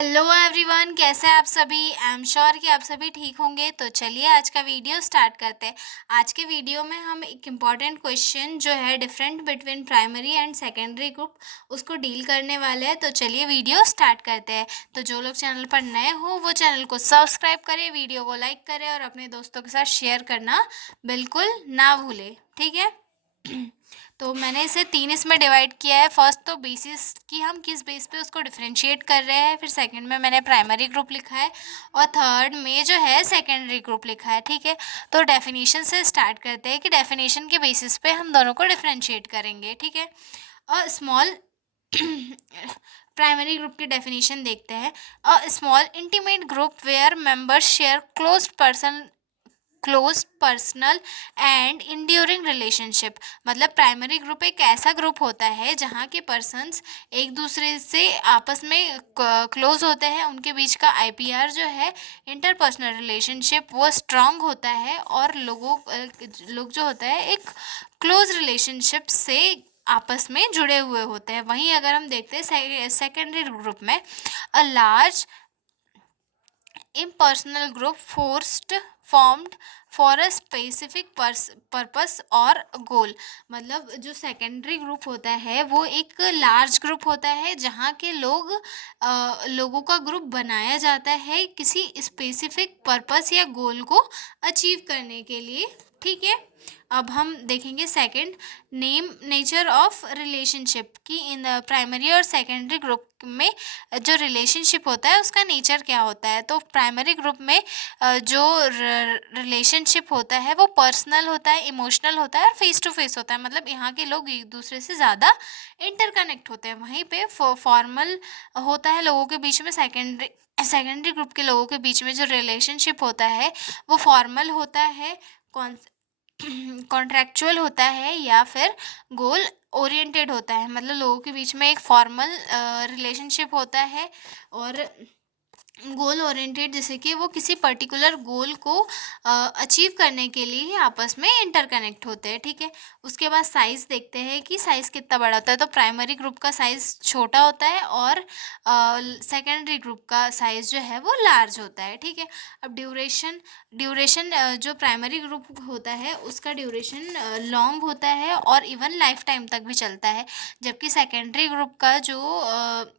Hello everyone, कैसे हैं आप सभी। आई एम श्योर कि आप सभी ठीक होंगे। तो चलिए आज का वीडियो स्टार्ट करते हैं। आज के वीडियो में हम एक इम्पॉर्टेंट क्वेश्चन जो है different between primary and secondary group उसको डील करने वाले हैं। तो चलिए वीडियो स्टार्ट करते हैं। तो जो लोग चैनल पर नए हो वो चैनल को सब्सक्राइब करें, वीडियो को लाइक करें और अपने दोस्तों के साथ शेयर करना बिल्कुल ना भूलें, ठीक है। तो मैंने इसे 3 इसमें डिवाइड किया है। फर्स्ट तो बेसिस कि हम किस बेस पे उसको डिफरेंशिएट कर रहे हैं, फिर सेकंड में मैंने प्राइमरी ग्रुप लिखा है और थर्ड में जो है सेकेंडरी ग्रुप लिखा है, ठीक है। तो डेफिनेशन से स्टार्ट करते हैं कि डेफिनेशन के बेसिस पे हम दोनों को डिफरेंशिएट करेंगे, ठीक है। और स्मॉल प्राइमरी ग्रुप की डेफिनेशन देखते हैं। A small intimate group where members share close personal and enduring relationship. मतलब प्राइमरी ग्रुप एक ऐसा ग्रुप होता है जहाँ के पर्सन्स एक दूसरे से आपस में क्लोज होते हैं, उनके बीच का आईपीआर जो है इंटरपर्सनल रिलेशनशिप वो स्ट्रांग होता है और लोग जो होता है एक क्लोज रिलेशनशिप से आपस में जुड़े हुए होते हैं। वहीं अगर हम देखते हैं सेकेंडरी ग्रुप में a large impersonal group formed for a specific purpose और गोल। मतलब जो सेकेंडरी ग्रुप होता है वो एक लार्ज ग्रुप होता है जहाँ के लोगों का ग्रुप बनाया जाता है किसी स्पेसिफिक पर्पस या गोल को अचीव करने के लिए, ठीक है। अब हम देखेंगे second, name nature of relationship कि इन प्राइमरी और सेकेंडरी ग्रुप में जो रिलेशनशिप होता है उसका नेचर क्या होता है। तो प्राइमरी ग्रुप में जो रिलेशनशिप होता है वो पर्सनल होता है, इमोशनल होता है और फेस टू फेस होता है। मतलब यहाँ के लोग एक दूसरे से ज़्यादा इंटरकनेक्ट होते हैं। वहीं पे फॉर्मल होता है लोगों के बीच में। सेकेंडरी ग्रुप के लोगों के बीच में जो रिलेशनशिप होता है वो फॉर्मल होता है, कॉन्ट्रैक्चुअल होता है या फिर गोल ओरिएंटेड होता है। मतलब लोगों के बीच में एक फॉर्मल रिलेशनशिप होता है और गोल ओरिएंटेड, जैसे कि वो किसी पर्टिकुलर गोल को अचीव करने के लिए ही आपस में इंटरकनेक्ट होते हैं, ठीक है। उसके बाद साइज़ देखते हैं कि साइज़ कितना बड़ा होता है। तो प्राइमरी ग्रुप का साइज़ छोटा होता है और सेकेंडरी ग्रुप का साइज़ जो है वो लार्ज होता है, ठीक है। अब ड्यूरेशन ड्यूरेशन जो प्राइमरी ग्रुप होता है उसका ड्यूरेशन लॉन्ग होता है और इवन लाइफ टाइम तक भी चलता है, जबकि सेकेंडरी ग्रुप का जो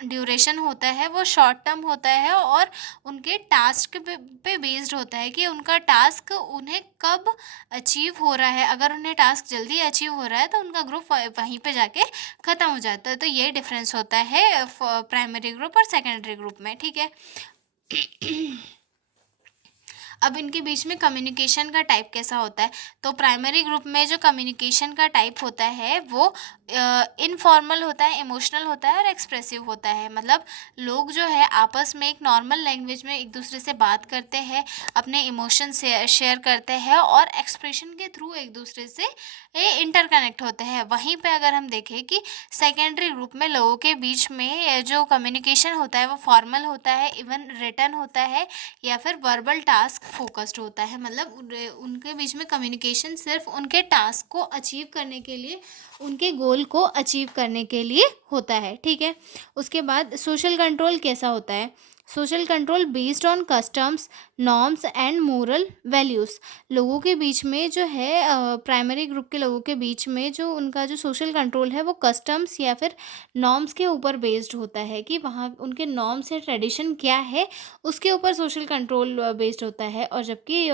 ड्यूरेशन होता है वो शॉर्ट टर्म होता है और उनके टास्क पे बेस्ड होता है कि उनका टास्क उन्हें कब अचीव हो रहा है। अगर उन्हें टास्क जल्दी अचीव हो रहा है तो उनका ग्रुप वहीं पे जाके ख़त्म हो जाता है। तो ये डिफरेंस होता है प्राइमरी ग्रुप और सेकेंडरी ग्रुप में, ठीक है। अब इनके बीच में कम्युनिकेशन का टाइप कैसा होता है। तो प्राइमरी ग्रुप में जो कम्युनिकेशन का टाइप होता है वो इनफॉर्मल होता है, इमोशनल होता है और एक्सप्रेसिव होता है। मतलब लोग जो है आपस में एक नॉर्मल लैंग्वेज में एक दूसरे से बात करते हैं, अपने इमोशन शेयर करते हैं और एक्सप्रेशन के थ्रू एक दूसरे से इंटरकनेक्ट होते हैं। वहीं पे अगर हम देखें कि सेकेंडरी ग्रुप में लोगों के बीच में जो कम्युनिकेशन होता है वो फॉर्मल होता है, इवन रिटन होता है या फिर वर्बल टास्क फोकस्ड होता है। मतलब उनके बीच में कम्युनिकेशन सिर्फ उनके टास्क को अचीव करने के लिए, उनके गोल को अचीव करने के लिए होता है, ठीक है। उसके बाद सोशल कंट्रोल कैसा होता है। Social control based on customs, norms and moral values. लोगों के बीच में जो है प्राइमरी ग्रुप के लोगों के बीच में जो उनका जो सोशल कंट्रोल है वो कस्टम्स या फिर नॉर्म्स के ऊपर बेस्ड होता है कि वहाँ उनके नॉर्म्स या ट्रेडिशन क्या है उसके ऊपर सोशल कंट्रोल बेस्ड होता है। और जबकि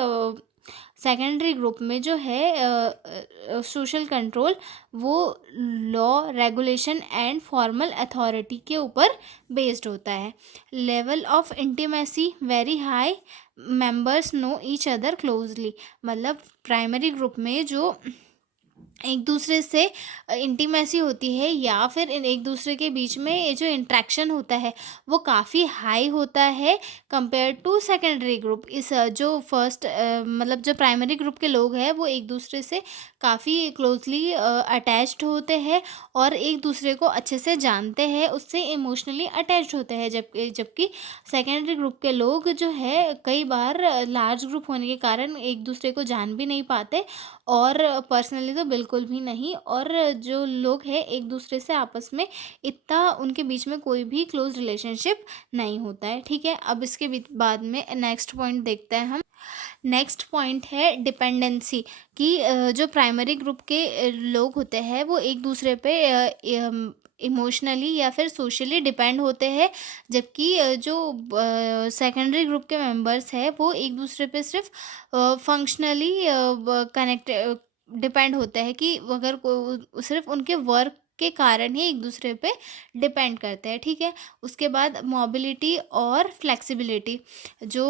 सेकेंडरी ग्रुप में जो है सोशल कंट्रोल वो law, regulation and formal authority के ऊपर बेस्ड होता है। Level of intimacy very high, members know each other closely. मतलब प्राइमरी ग्रुप में जो एक दूसरे से इंटीमेसी होती है या फिर एक दूसरे के बीच में ये जो इंट्रैक्शन होता है वो काफ़ी हाई होता है कंपेयर टू सेकेंडरी ग्रुप। इस जो फर्स्ट मतलब जो प्राइमरी ग्रुप के लोग हैं वो एक दूसरे से काफ़ी क्लोजली अटैच्ड होते हैं और एक दूसरे को अच्छे से जानते हैं, उससे इमोशनली अटैच्ड होते हैं। जबकि सेकेंडरी ग्रुप के लोग जो है कई बार लार्ज ग्रुप होने के कारण एक दूसरे को जान भी नहीं पाते और पर्सनली तो बिल्कुल बिल्कुल भी नहीं, और जो लोग हैं एक दूसरे से आपस में इतना उनके बीच में कोई भी क्लोज रिलेशनशिप नहीं होता है, ठीक है। अब इसके बाद में नेक्स्ट पॉइंट देखते हैं हम। नेक्स्ट पॉइंट है डिपेंडेंसी, कि जो प्राइमरी ग्रुप के लोग होते हैं वो एक दूसरे पे इमोशनली या फिर सोशली डिपेंड होते हैं, जबकि जो सेकेंडरी ग्रुप के मेंबर्स हैं वो एक दूसरे पे सिर्फ फंक्शनली कनेक्ट डिपेंड होते हैं, कि अगर सिर्फ उनके वर्क के कारण ही एक दूसरे पे डिपेंड करते हैं, ठीक है। उसके बाद मोबिलिटी और फ्लेक्सिबिलिटी, जो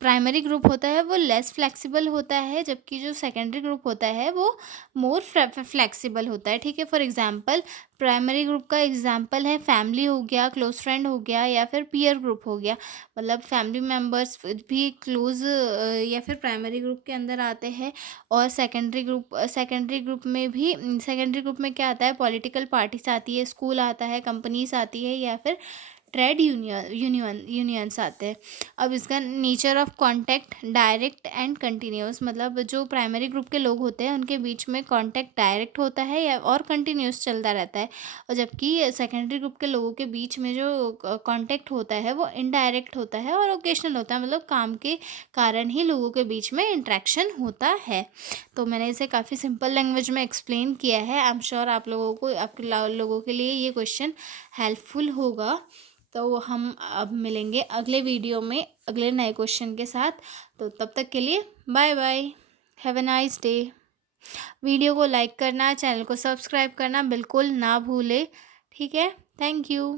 प्राइमरी ग्रुप होता है वो लेस फ्लेक्सिबल होता है, जबकि जो सेकेंडरी ग्रुप होता है वो मोर फ्लेक्सिबल होता है, ठीक है। फॉर एग्जांपल प्राइमरी ग्रुप का एग्जांपल है फैमिली हो गया, क्लोज फ्रेंड हो गया, या फिर पीयर ग्रुप हो गया। मतलब फैमिली मेम्बर्स भी क्लोज या फिर प्राइमरी ग्रुप के अंदर आते हैं। और सेकेंडरी ग्रुप में भी सेकेंडरी ग्रुप में क्या आता है, पॉलिटिकल पार्टीज आती है, स्कूल आता है, कंपनीज आती है, या फिर ट्रेड यूनियंस आते हैं। अब इसका nature of contact direct and continuous, मतलब जो प्राइमरी ग्रुप के लोग होते हैं उनके बीच में कांटेक्ट डायरेक्ट होता है या और कंटिन्यूस चलता रहता है, और जबकि सेकेंडरी ग्रुप के लोगों के बीच में जो कांटेक्ट होता है वो इनडायरेक्ट होता है और ओकेशनल होता है, मतलब काम के कारण ही लोगों के बीच में इंट्रैक्शन होता है। तो मैंने इसे काफ़ी सिंपल लैंग्वेज में एक्सप्लेन किया है। आई एम श्योर आप लोगों को, आपके लोगों के लिए ये क्वेश्चन हेल्पफुल होगा। तो हम अब मिलेंगे अगले वीडियो में अगले नए क्वेश्चन के साथ। तो तब तक के लिए bye bye, have a nice day. Video को लाइक करना, चैनल को सब्सक्राइब करना बिल्कुल ना भूले, ठीक है। Thank you.